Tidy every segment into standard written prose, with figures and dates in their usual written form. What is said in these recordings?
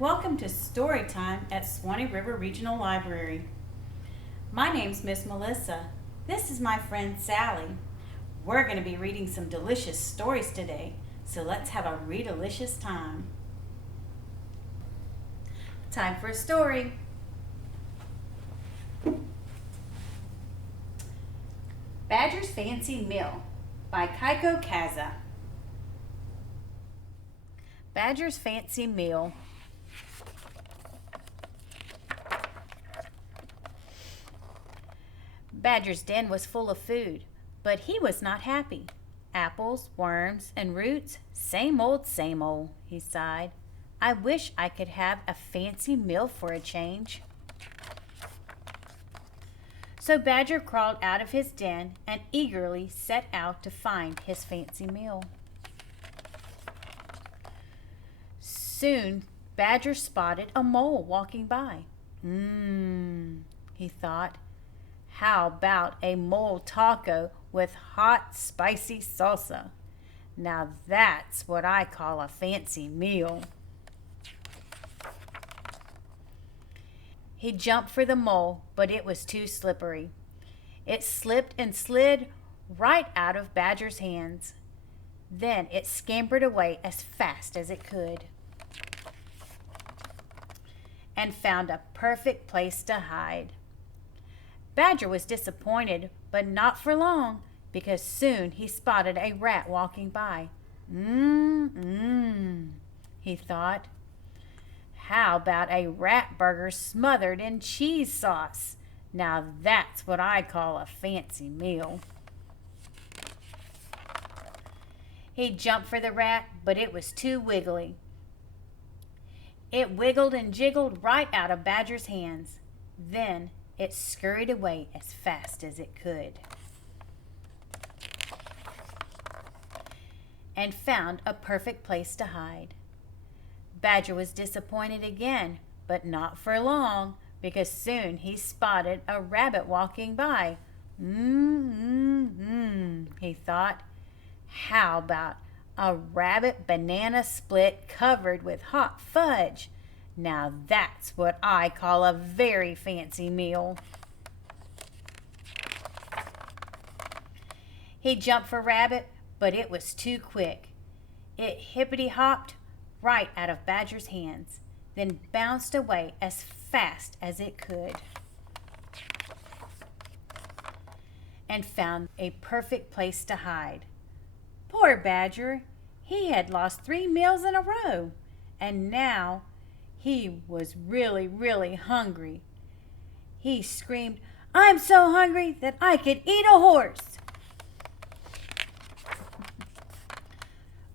Welcome to Storytime at Swanee River Regional Library. My name's Miss Melissa. This is my friend Sally. We're going to be reading some delicious stories today, so let's have a Readalicious time. Time for a story. Badger's Fancy Meal by Kaiko Kaza. Badger's Fancy Meal. Badger's den was full of food, but he was not happy. Apples, worms, and roots, same old, he sighed. I wish I could have a fancy meal for a change. So Badger crawled out of his den and eagerly set out to find his fancy meal. Soon, Badger spotted a mole walking by. He thought, how about a mole taco with hot, spicy salsa? Now that's what I call a fancy meal. He jumped for the mole, but it was too slippery. It slipped and slid right out of Badger's hands. Then it scampered away as fast as it could and found a perfect place to hide. Badger was disappointed, but not for long, because soon he spotted a rat walking by. He thought. How about a rat burger smothered in cheese sauce? Now that's what I call a fancy meal. He jumped for the rat, but it was too wiggly. It wiggled and jiggled right out of Badger's hands. Then it scurried away as fast as it could and found a perfect place to hide. Badger was disappointed again, but not for long, because soon he spotted a rabbit walking by. He thought, how about a rabbit banana split covered with hot fudge? Now that's what I call a very fancy meal. He jumped for rabbit, but it was too quick. It hippity-hopped right out of Badger's hands, then bounced away as fast as it could and found a perfect place to hide. Poor Badger! He had lost 3 meals in a row, and now he was really, really hungry. He screamed, I'm so hungry that I could eat a horse.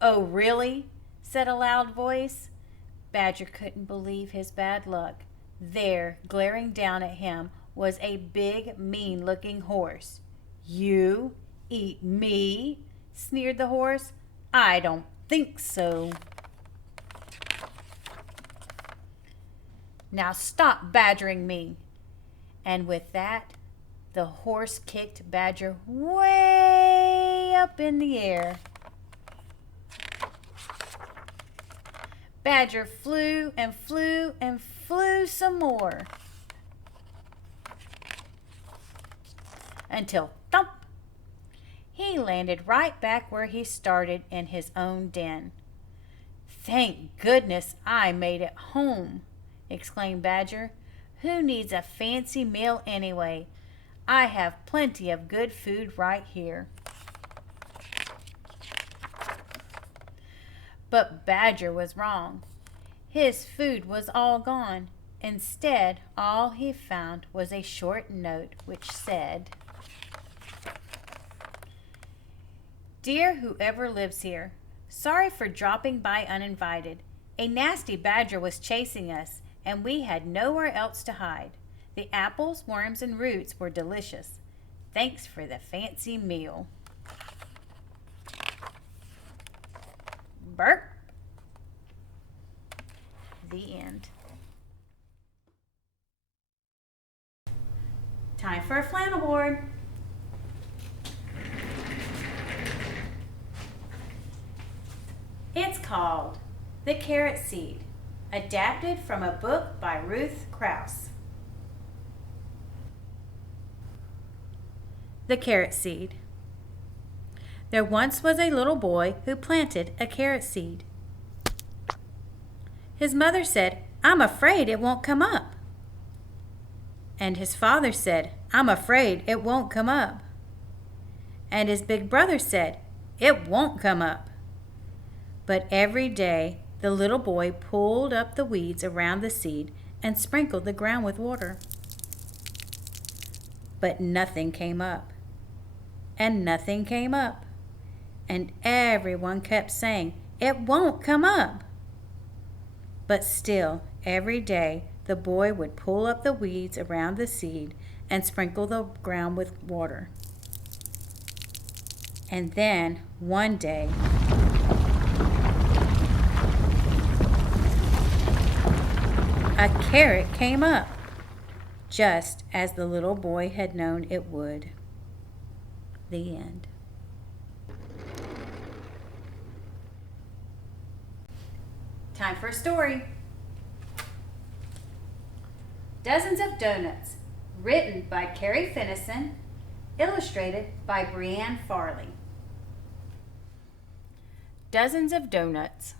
Oh, really? Said a loud voice. Badger couldn't believe his bad luck. There, glaring down at him, was a big, mean-looking horse. You eat me? Sneered the horse. I don't think so. Now stop badgering me. And with that, the horse kicked Badger way up in the air. Badger flew and flew and flew some more until thump, he landed right back where he started in his own den. Thank goodness I made it home, exclaimed Badger. Who needs a fancy meal anyway? I have plenty of good food right here. But Badger was wrong. His food was all gone. Instead, all he found was a short note which said, Dear whoever lives here, sorry for dropping by uninvited. A nasty badger was chasing us, and we had nowhere else to hide. The apples, worms, and roots were delicious. Thanks for the fancy meal. Burp. The end. Time for a flannel board. It's called The Carrot Seed Adapted from a book by Ruth Krauss. The carrot seed. There once was a little boy who planted a carrot seed. His mother said, "I'm afraid it won't come up." And his father said, "I'm afraid it won't come up." And his big brother said, "It won't come up." But every day the little boy pulled up the weeds around the seed and sprinkled the ground with water. But nothing came up, and nothing came up, and everyone kept saying, "It won't come up." But still, every day, the boy would pull up the weeds around the seed and sprinkle the ground with water. And then, one day, a carrot came up, just as the little boy had known it would. The end. Time for a story. Dozens of Donuts, written by Carrie Finnison, illustrated by Brianne Farley. Dozens of Donuts.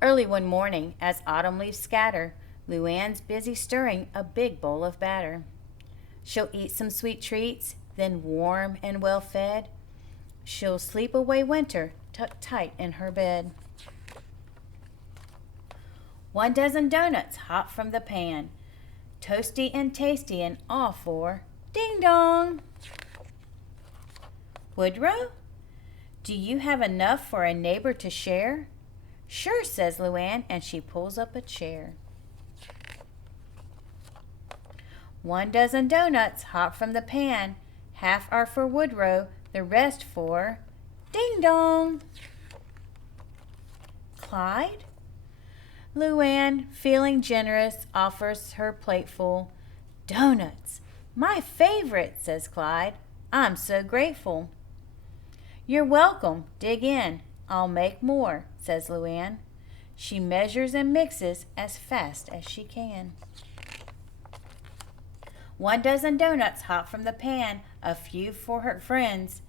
Early one morning, as autumn leaves scatter, Luann's busy stirring a big bowl of batter. She'll eat some sweet treats, then warm and well fed, she'll sleep away winter tucked tight in her bed. 1 dozen doughnuts hot from the pan, toasty and tasty and all for ding dong. Woodrow, do you have enough for a neighbor to share? Sure, says Luann, and she pulls up a chair. 1 dozen doughnuts hot from the pan, half are for Woodrow, the rest for ding dong. Clyde? Luann, feeling generous, offers her plateful. Doughnuts, my favorite, says Clyde. I'm so grateful. You're welcome. Dig in. I'll make more, says Luann. She measures and mixes as fast as she can. 1 dozen doughnuts hot from the pan, a few for her friends,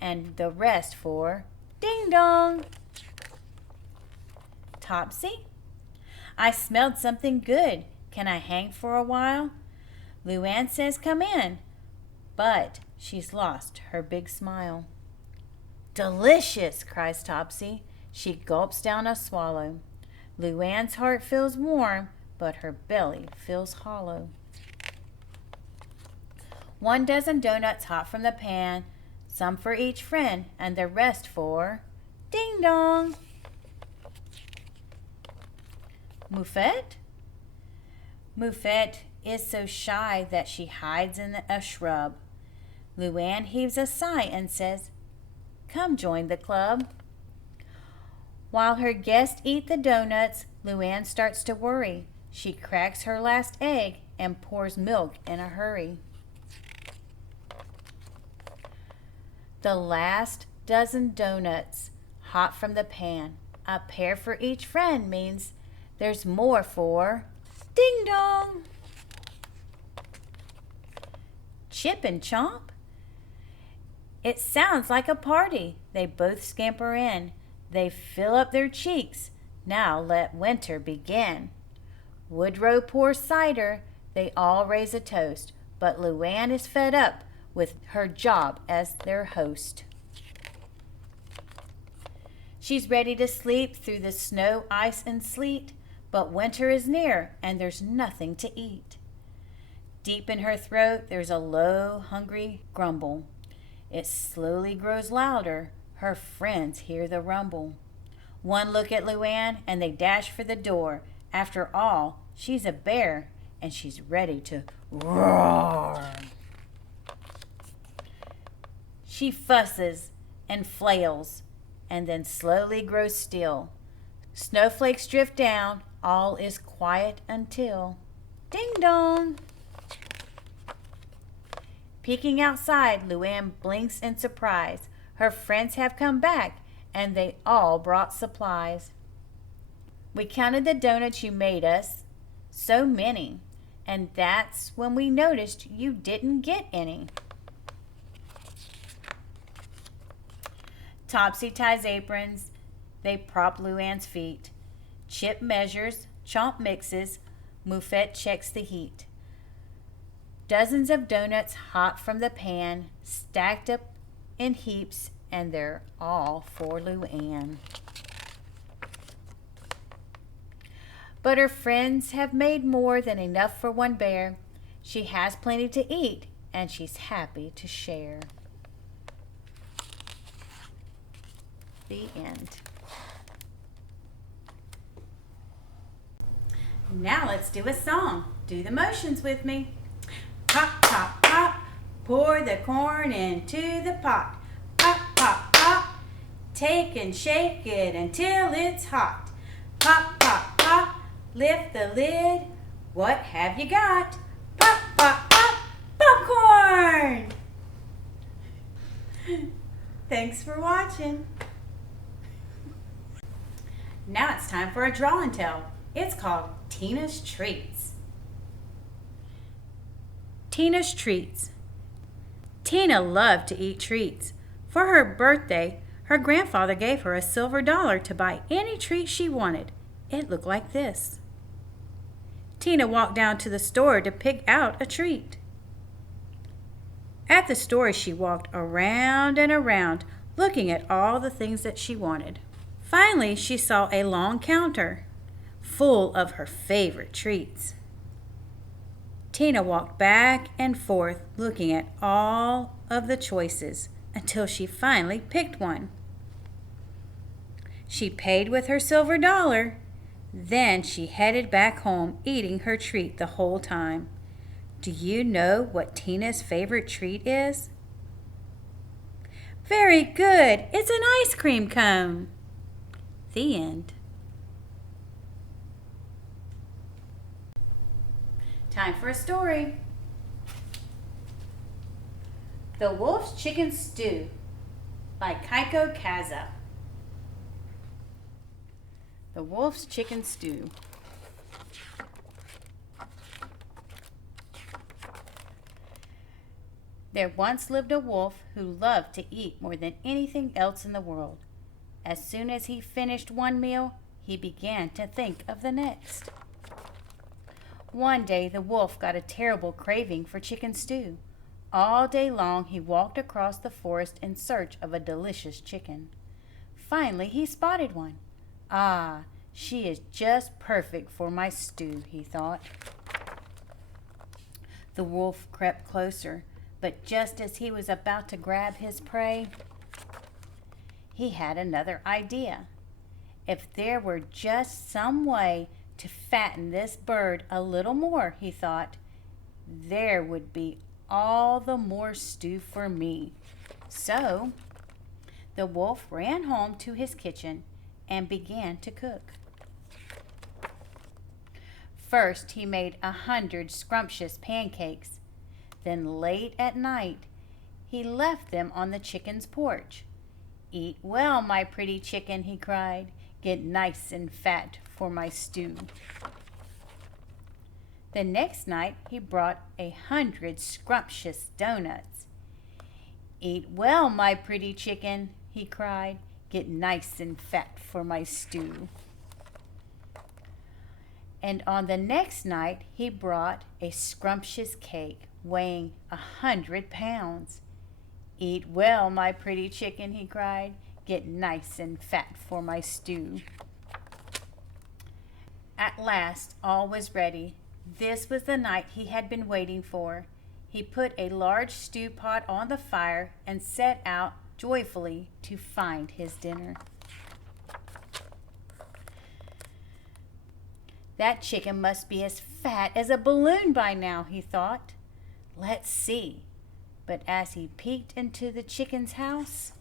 and the rest for ding dong. Topsy? I smelled something good. Can I hang for a while? Luann says come in, but she's lost her big smile. Delicious, cries Topsy. She gulps down a swallow. Luann's heart feels warm, but her belly feels hollow. 1 dozen doughnuts hot from the pan, some for each friend, and the rest for ding dong. Muffet? Muffet is so shy that she hides in a shrub. Luann heaves a sigh and says, come join the club. While her guests eat the doughnuts, Luann starts to worry. She cracks her last egg and pours milk in a hurry. The last dozen doughnuts, hot from the pan, a pair for each friend means there's more for ding dong. Chip and Chomp? It sounds like a party. They both scamper in. They fill up their cheeks. Now let winter begin. Woodrow pours cider. They all raise a toast. But Luann is fed up with her job as their host. She's ready to sleep through the snow, ice, and sleet, but winter is near and there's nothing to eat. Deep in her throat there's a low, hungry grumble. It slowly grows louder. Her friends hear the rumble. One look at Luann and they dash for the door. After all, she's a bear and she's ready to roar. She fusses and flails and then slowly grows still. Snowflakes drift down. All is quiet until ding dong. Peeking outside, Luann blinks in surprise. Her friends have come back, and they all brought supplies. We counted the donuts you made us, so many, and that's when we noticed you didn't get any. Topsy ties aprons, they prop Luann's feet. Chip measures, Chomp mixes, Muffet checks the heat. Dozens of donuts hot from the pan, stacked up in heaps, and they're all for Luann. But her friends have made more than enough for one bear. She has plenty to eat, and she's happy to share. The end. Now let's do a song. Do the motions with me. Pop, pop, pop. Pour the corn into the pot. Pop, pop, pop. Take and shake it until it's hot. Pop, pop, pop. Lift the lid. What have you got? Pop, pop, pop. Popcorn! Thanks for watching. Now it's time for a draw and tell. It's called Tina's Treats. Tina's Treats. Tina loved to eat treats. For her birthday, her grandfather gave her a silver dollar to buy any treat she wanted. It looked like this. Tina walked down to the store to pick out a treat. At the store, she walked around and around, looking at all the things that she wanted. Finally, she saw a long counter full of her favorite treats. Tina walked back and forth, looking at all of the choices until she finally picked one. She paid with her silver dollar. Then she headed back home, eating her treat the whole time. Do you know what Tina's favorite treat is? Very good. It's an ice cream cone. The end. Time for a story. The Wolf's Chicken Stew by Kaiko Kaza. The Wolf's Chicken Stew. There once lived a wolf who loved to eat more than anything else in the world. As soon as he finished one meal, he began to think of the next. One day, the wolf got a terrible craving for chicken stew. All day long, he walked across the forest in search of a delicious chicken. Finally, he spotted one. Ah, she is just perfect for my stew, he thought. The wolf crept closer, but just as he was about to grab his prey, he had another idea. If there were just some way to fatten this bird a little more, he thought, there would be all the more stew for me. So the wolf ran home to his kitchen and began to cook. First, he made 100 scrumptious pancakes. Then late at night, he left them on the chicken's porch. Eat well, my pretty chicken, he cried. Get nice and fat for my stew. The next night, he brought 100 scrumptious donuts. Eat well, my pretty chicken, he cried. Get nice and fat for my stew. And on the next night, he brought a scrumptious cake weighing 100 pounds. Eat well, my pretty chicken, he cried. Get nice and fat for my stew. At last, all was ready. This was the night he had been waiting for. He put a large stew pot on the fire and set out joyfully to find his dinner. That chicken must be as fat as a balloon by now, he thought. Let's see. But as he peeked into the chicken's house,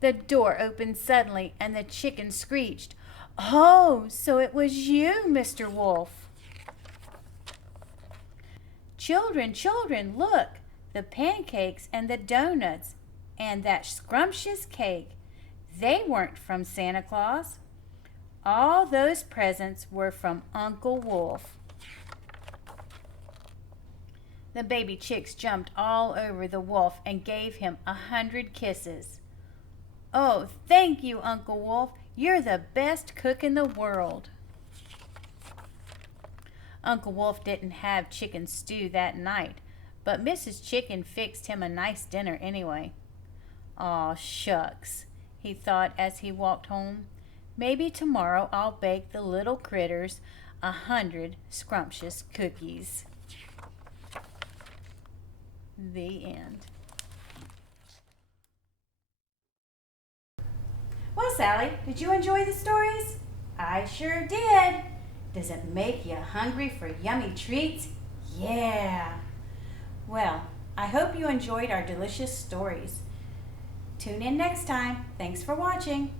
the door opened suddenly and the chicken screeched, "Oh, so it was you, Mr. Wolf." Children, children, look! the pancakes and the donuts and that scrumptious cake. They weren't from Santa Claus. All those presents were from Uncle Wolf. The baby chicks jumped all over the wolf and gave him 100 kisses. "Oh, thank you, Uncle Wolf. You're the best cook in the world." Uncle Wolf didn't have chicken stew that night, but Mrs. Chicken fixed him a nice dinner anyway. "Aw, shucks," he thought as he walked home. "Maybe tomorrow I'll bake the little critters 100 scrumptious cookies." The end. Well, Sally, did you enjoy the stories? I sure did. Does it make you hungry for yummy treats? Yeah. Well, I hope you enjoyed our delicious stories. Tune in next time. Thanks for watching.